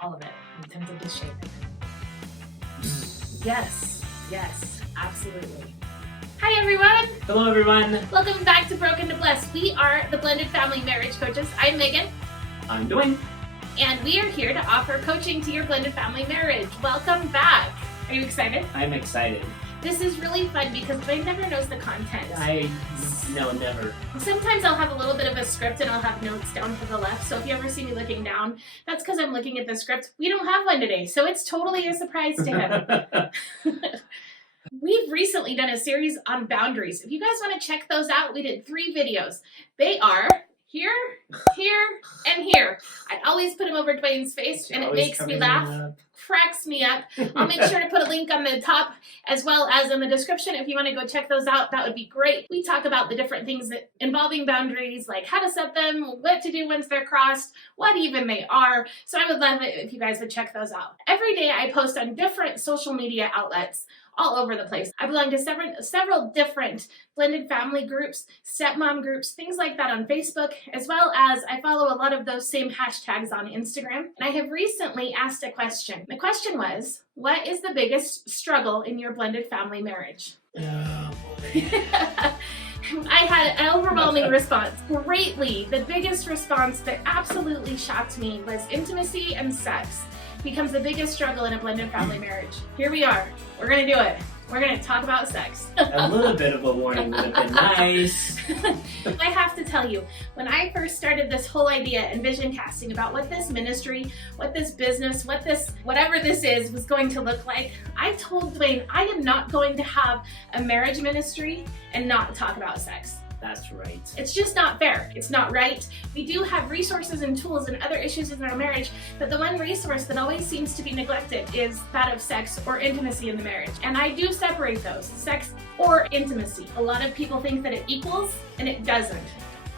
All of it. I'm tempted to shame it. Yes, absolutely. Hi everyone! Hello everyone! Welcome back to Broken to Blessed. We are the Blended Family Marriage Coaches. I'm Megan. I'm Dwayne. And we are here to offer coaching to your blended family marriage. Welcome back! Are you excited? I'm excited. This is really fun because Dwayne never knows the content. No, never. Sometimes I'll have a little bit of a script and I'll have notes down to the left. So if you ever see me looking down, that's because I'm looking at the script. We don't have one today, so it's totally a surprise to him. We've recently done a series on boundaries. If you guys want to check those out, we did 3 videos. They are here, here, and here. I always put them over Dwayne's face and it makes me laugh, cracks me up. I'll make sure to put a link on the top as well as in the description. If you want to go check those out, that would be great. We talk about the different things that involving boundaries, like how to set them, what to do once they're crossed, what even they are. So I would love it if you guys would check those out. Every day I post on different social media outlets all over the place. I belong to several different blended family groups, stepmom groups, things like that on Facebook, as well as I follow a lot of those same hashtags on Instagram. And I have recently asked a question. The question was, what is the biggest struggle in your blended family marriage? Oh, boy. I had an overwhelming response. Greatly, the biggest response that absolutely shocked me was intimacy and sex becomes the biggest struggle in a blended family marriage. Here we are. We're going to do it. We're going to talk about sex. A little bit of a warning would have been nice. I have to tell you, when I first started this whole idea and vision casting about what this ministry, what this business, whatever this is was going to look like, I told Dwayne, I am not going to have a marriage ministry and not talk about sex. That's right. It's just not fair. It's not right. We do have resources and tools and other issues in our marriage, but the one resource that always seems to be neglected is that of sex or intimacy in the marriage. And I do separate those, sex or intimacy. A lot of people think that it equals, and it doesn't.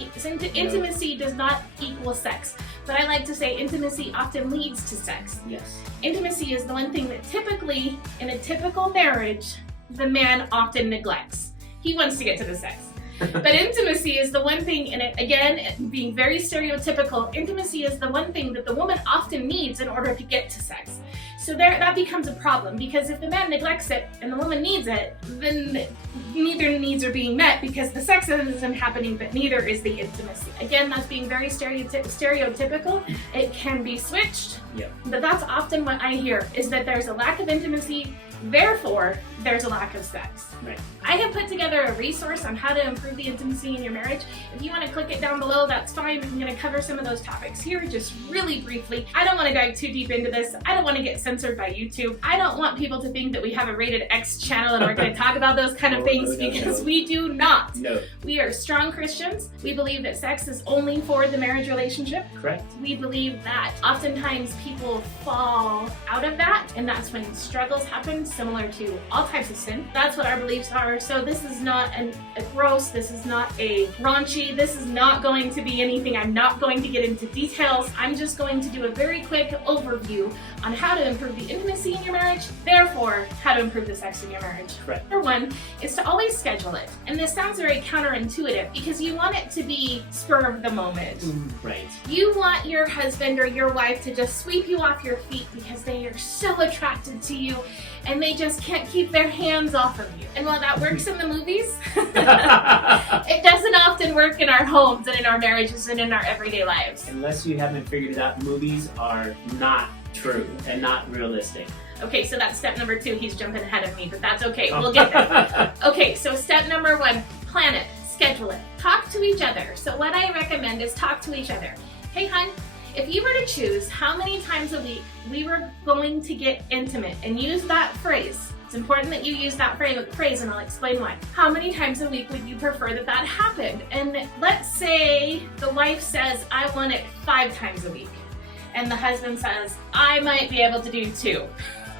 Intimacy does not equal sex, but I like to say intimacy often leads to sex. Yes. Intimacy is the one thing that typically, in a typical marriage, the man often neglects. He wants to get to the sex. But intimacy is the one thing, and again, being very stereotypical, intimacy is the one thing that the woman often needs in order to get to sex. So that becomes a problem, because if the man neglects it and the woman needs it, then neither needs are being met because the sex isn't happening, but neither is the intimacy. Again, that's being very stereotypical. It can be switched, but that's often what I hear, is that there's a lack of intimacy, therefore there's a lack of sex. Right. I have put together a resource on how to improve the intimacy in your marriage. If you want to click it down below, that's fine. I'm going to cover some of those topics here just really briefly. I don't want to dive too deep into this. I don't want to get censored by YouTube. I don't want people to think that we have a rated X channel and we're going to talk about those kind of things because we do not. No. We are strong Christians. We believe that sex is only for the marriage relationship. Correct. We believe that oftentimes people fall out of that, and that's when struggles happen, similar to all types of sin. That's what our beliefs are. So this is not a gross, this is not a raunchy, this is not going to be anything. I'm not going to get into details. I'm just going to do a very quick overview on how to improve the intimacy in your marriage, therefore how to improve the sex in your marriage. Correct. Number one is to always schedule it. And this sounds very counterintuitive because you want it to be spur of the moment. Right. You want your husband or your wife to just sweep you off your feet because they are so attracted to you and they just can't keep their hands off of you. And while that works in the movies, it doesn't often work in our homes and in our marriages and in our everyday lives. Unless you haven't figured it out, movies are not true and not realistic. Okay, so that's step number 2. He's jumping ahead of me, but that's okay. We'll get there. Okay, so step number 1, plan it, schedule it, talk to each other. So what I recommend is talk to each other. Hey, hon, if you were to choose how many times a week we were going to get intimate and use that phrase, it's important that you use that phrase and I'll explain why. How many times a week would you prefer that happened? And let's say the wife says, I want it 5 times a week. And the husband says, I might be able to do 2.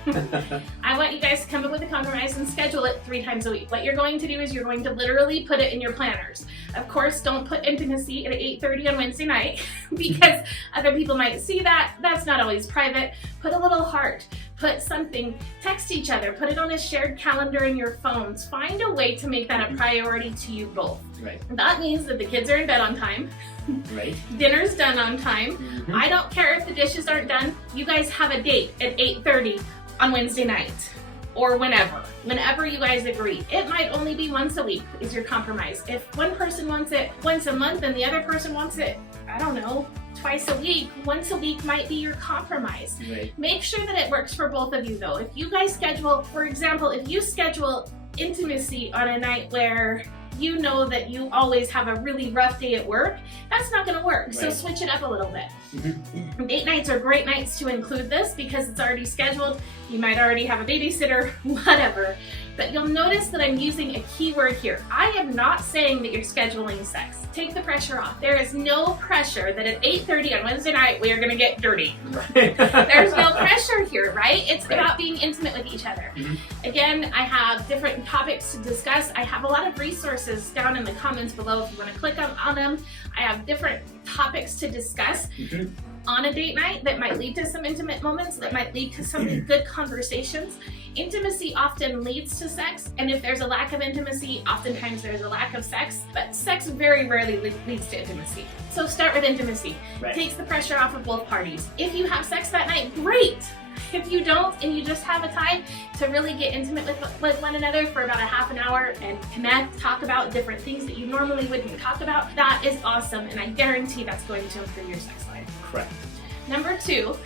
I want you guys to come up with a compromise and schedule it 3 times a week. What you're going to do is you're going to literally put it in your planners. Of course, don't put intimacy at 8:30 on Wednesday night because other people might see that. That's not always private. Put a little heart. Put something, text each other, put it on a shared calendar in your phones. Find a way to make that a priority to you both. Right. That means that the kids are in bed on time. Right. Dinner's done on time. Mm-hmm. I don't care if the dishes aren't done. You guys have a date at 8:30 on Wednesday night. Or whenever you guys agree. It might only be once a week is your compromise. If one person wants it once a month and the other person wants it, I don't know, twice a week, once a week might be your compromise. Right. Make sure that it works for both of you though. If you guys schedule, for example, if you schedule intimacy on a night where you know that you always have a really rough day at work, that's not going to work. Right. So switch it up a little bit. Mm-hmm. Date nights are great nights to include this because it's already scheduled. You might already have a babysitter, whatever. But you'll notice that I'm using a key word here. I am not saying that you're scheduling sex. Take the pressure off. There is no pressure that at 8:30 on Wednesday night we are going to get dirty. Right. There's no pressure here, right? It's Right. about being intimate with each other. Mm-hmm. Again, I have different topics to discuss. I have a lot of resources down in the comments below if you want to click on them. I have different topics to discuss Mm-hmm. on a date night that might lead to some intimate moments, that might lead to some good conversations. Intimacy often leads to sex, and if there's a lack of intimacy, oftentimes there's a lack of sex, but sex very rarely leads to intimacy. So start with intimacy. Right. Takes the pressure off of both parties. If you have sex that night, great! If you don't and you just have a time to really get intimate with one another for about a half an hour and connect, talk about different things that you normally wouldn't talk about, that is awesome, and I guarantee that's going to improve your sex life. Correct. Number 2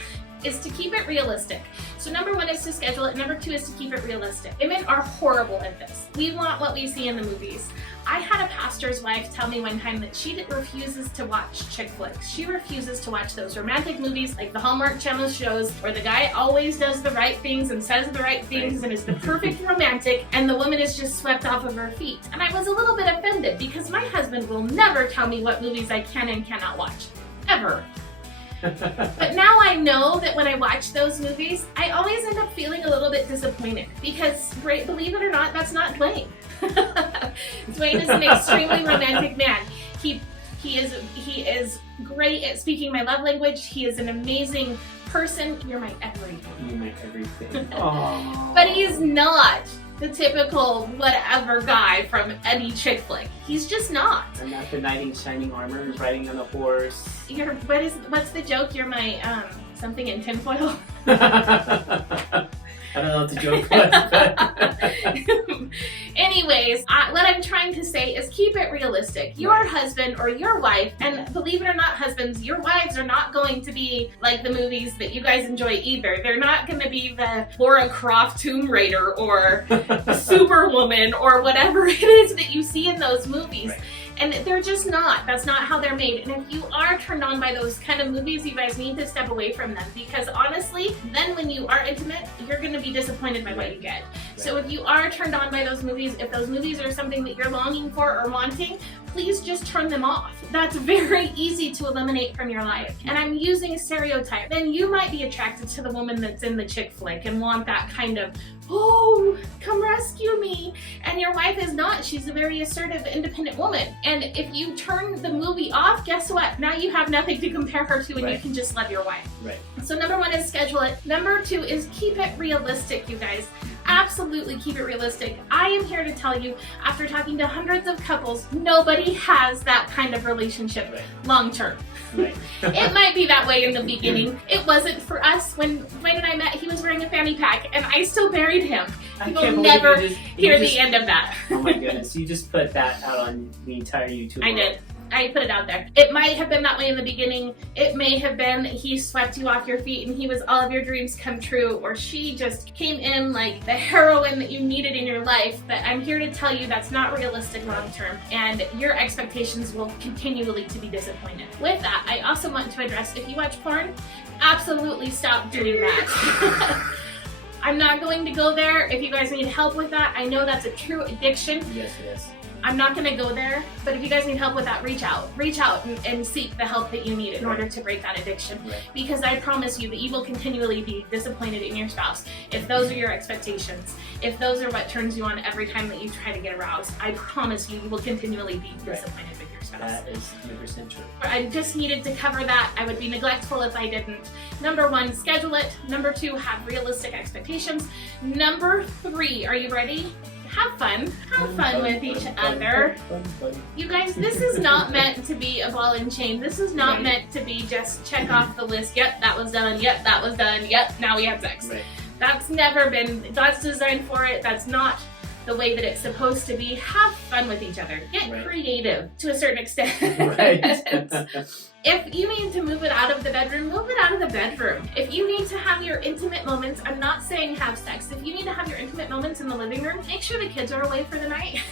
is to keep it realistic. So number 1 is to schedule it. Number 2 is to keep it realistic. Women are horrible at this. We want what we see in the movies. I had a pastor's wife tell me one time that she refuses to watch chick flicks. She refuses to watch those romantic movies like the Hallmark Channel shows where the guy always does the right things and says the right things and is the perfect romantic and the woman is just swept off of her feet. And I was a little bit offended because my husband will never tell me what movies I can and cannot watch. Ever. But now I know that when I watch those movies, I always end up feeling a little bit disappointed because, believe it or not, that's not Dwayne. Dwayne is an extremely romantic man. He is great at speaking my love language. He is an amazing person. You're my everything. You're my everything. Aww. But he's not the typical whatever guy from any chick flick. He's just not. I'm not the knight in shining armor who's riding on a horse. What's the joke? You're my something in tinfoil. I don't know what the joke was, but anyways, what I'm trying to say is keep it realistic. Your husband or your wife, and believe it or not, husbands, your wives are not going to be like the movies that you guys enjoy either. They're not going to be the Lara Croft Tomb Raider or Superwoman or whatever it is that you see in those movies. Right. And they're just not. That's not how they're made. And if you are turned on by those kind of movies, you guys need to step away from them because honestly, then when you are intimate, you're going to be disappointed by what you get. So if you are turned on by those movies, if those movies are something that you're longing for or wanting, please just turn them off. That's very easy to eliminate from your life. And I'm using a stereotype. Then you might be attracted to the woman that's in the chick flick and want that kind of, oh, come rescue me. And your wife is not. She's a very assertive, independent woman. And if you turn the movie off, guess what? Now you have nothing to compare her to and you can just love your wife. Right. So number 1 is schedule it. Number 2 is keep it realistic, you guys. Absolutely keep it realistic. I am here to tell you, after talking to hundreds of couples, nobody has that kind of relationship long term. Right. It might be that way in the beginning. It wasn't for us. When Dwayne and I met, he was wearing a fanny pack and I still married him. You will never hear the end of that. Oh my goodness, you just put that out on the entire YouTube I world. did. I put it out there. It might have been that way in the beginning. It may have been he swept you off your feet and he was all of your dreams come true, or she just came in like the heroine that you needed in your life. But I'm here to tell you that's not realistic long term, and your expectations will continually to be disappointed. With that, I also want to address, if you watch porn, absolutely stop doing that. I'm not going to go there. If you guys need help with that, I know that's a true addiction. Yes, it is. I'm not going to go there, but if you guys need help with that, reach out and seek the help that you need in order to break that addiction. Because I promise you that you will continually be disappointed in your spouse if those are your expectations, if those are what turns you on every time that you try to get aroused. I promise you, you will continually be disappointed with your spouse. That is 100% true. I just needed to cover that. I would be neglectful if I didn't. Number 1, schedule it. Number 2, have realistic expectations. Number 3, are you ready? Have fun. Have fun with each other. You guys, this is not meant to be a ball and chain. This is not meant to be just check off the list. Yep, that was done. Yep, that was done. Yep, now we have sex. That's never been, God's designed for it. That's not the way that it's supposed to be. Have fun with each other. Get creative to a certain extent. If you need to move it out of the bedroom, move it out of the bedroom. If you need to have your intimate moments, I'm not saying have sex. If you need to have your intimate moments in the living room, make sure the kids are away for the night.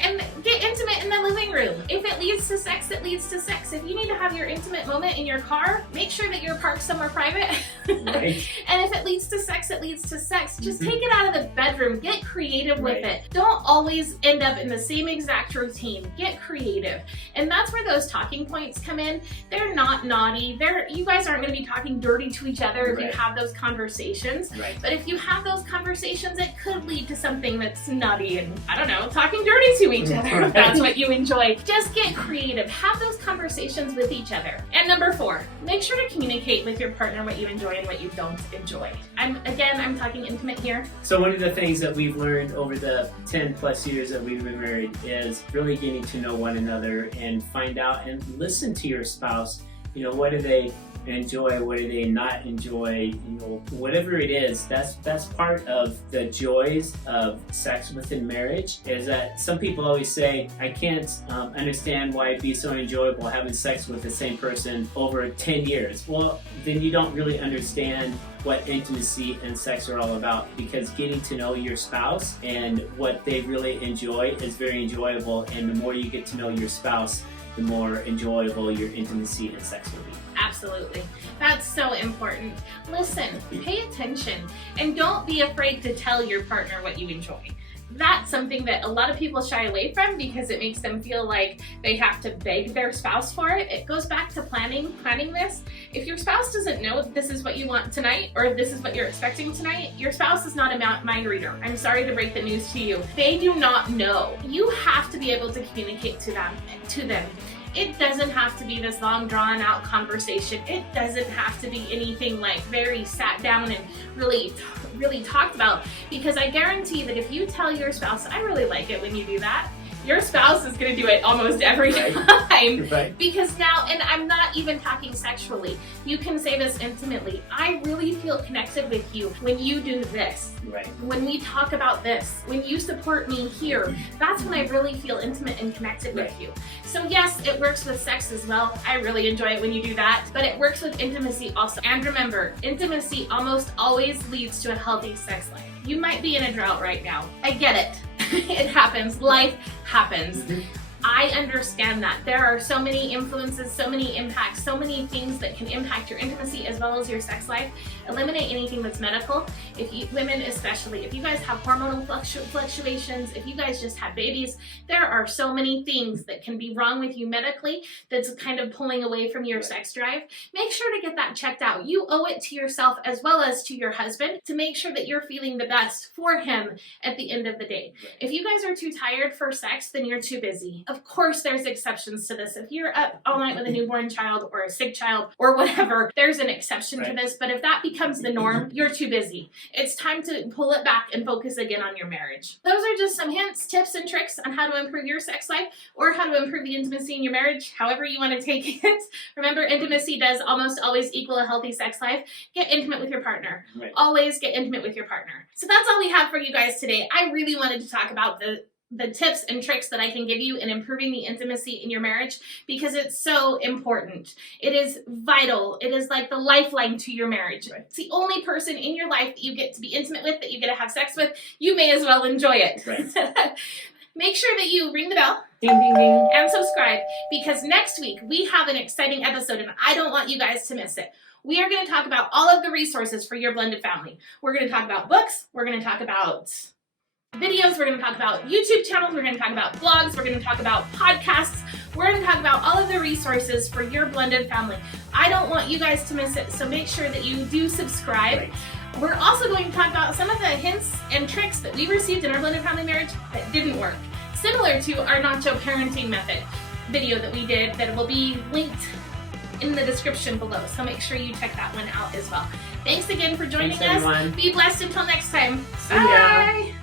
And get intimate in the living room. If it leads to sex, it leads to sex. If you need to have your intimate moment in your car, make sure that you're parked somewhere private. And if it leads to sex, it leads to sex. Just take it out of the bedroom. Get creative with it. Don't always end up in the same exact routine. Get creative. And that's where those talking points come in. They're not naughty. You guys aren't going to be talking dirty to each other if you have those conversations. But if you have those conversations, it could lead to something that's naughty and, I don't know, talking dirty to each other. If that's what you enjoy. Just get creative. Have those conversations with each other. And number 4, make sure to communicate with your partner what you enjoy and what you don't enjoy. I'm talking intimate here. So one of the things that we've learned over the 10 plus years that we've been married is really getting to know one another and find out and listen to your spouse. You know, what do they enjoy, what do they not enjoy, you know, whatever it is, that's part of the joys of sex within marriage. Is that some people always say, I can't understand why it'd be so enjoyable having sex with the same person over 10 years. Well, then you don't really understand what intimacy and sex are all about, because getting to know your spouse and what they really enjoy is very enjoyable, and the more you get to know your spouse, the more enjoyable your intimacy and sex will be. Absolutely. That's so important. Listen, pay attention, and don't be afraid to tell your partner what you enjoy. That's something that a lot of people shy away from because it makes them feel like they have to beg their spouse for it. It goes back to planning this. If your spouse doesn't know this is what you want tonight, or this is what you're expecting tonight, your spouse is not a mind reader. I'm sorry to break the news to you. They do not know. You have to be able to communicate to them. It doesn't have to be this long drawn out conversation. It doesn't have to be anything like very sat down and really talked about, because I guarantee that if you tell your spouse, I really like it when you do that, your spouse is going to do it almost every time. Because now, and I'm not even talking sexually, you can say this intimately, I really feel connected with you when you do this. When we talk about this, when you support me here, that's when I really feel intimate and connected with you. So yes, it works with sex as well. I really enjoy it when you do that, but it works with intimacy also. And remember, intimacy almost always leads to a healthy sex life. You might be in a drought right now. I get it. It happens. Life happens. I understand that. There are so many influences, so many impacts, so many things that can impact your intimacy as well as your sex life. Eliminate anything that's medical. Women especially, if you guys have hormonal fluctuations, if you guys just have babies, there are so many things that can be wrong with you medically that's kind of pulling away from your sex drive. Make sure to get that checked out. You owe it to yourself as well as to your husband to make sure that you're feeling the best for him at the end of the day. If you guys are too tired for sex, then you're too busy. Of course, there's exceptions to this. If you're up all night with a newborn child or a sick child or whatever, there's an exception to this. But if that becomes the norm, you're too busy. It's time to pull it back and focus again on your marriage. Those are just some hints, tips, and tricks on how to improve your sex life or how to improve the intimacy in your marriage, however you want to take it. Remember, intimacy does almost always equal a healthy sex life. Get intimate with your partner. Always get intimate with your partner. So that's all we have for you guys today. I really wanted to talk about the tips and tricks that I can give you in improving the intimacy in your marriage, because it's so important. It is vital. It is like the lifeline to your marriage. It's the only person in your life that you get to be intimate with, that you get to have sex with. You may as well enjoy it. Make sure that you ring the bell, ding, ding, ding, and subscribe, because next week we have an exciting episode and I don't want you guys to miss it. We are going to talk about all of the resources for your blended family. We're going to talk about books. We're going to talk about videos, we're going to talk about YouTube channels, we're going to talk about blogs, we're going to talk about podcasts, we're going to talk about all of the resources for your blended family. I don't want you guys to miss it, so make sure that you do subscribe. Right. We're also going to talk about some of the hints and tricks that we received in our blended family marriage that didn't work, similar to our Nacho Parenting Method video that we did that will be linked in the description below, so make sure you check that one out as well. Thanks again for joining Thanks, us. everyone. Be blessed until next time. See ya. Bye!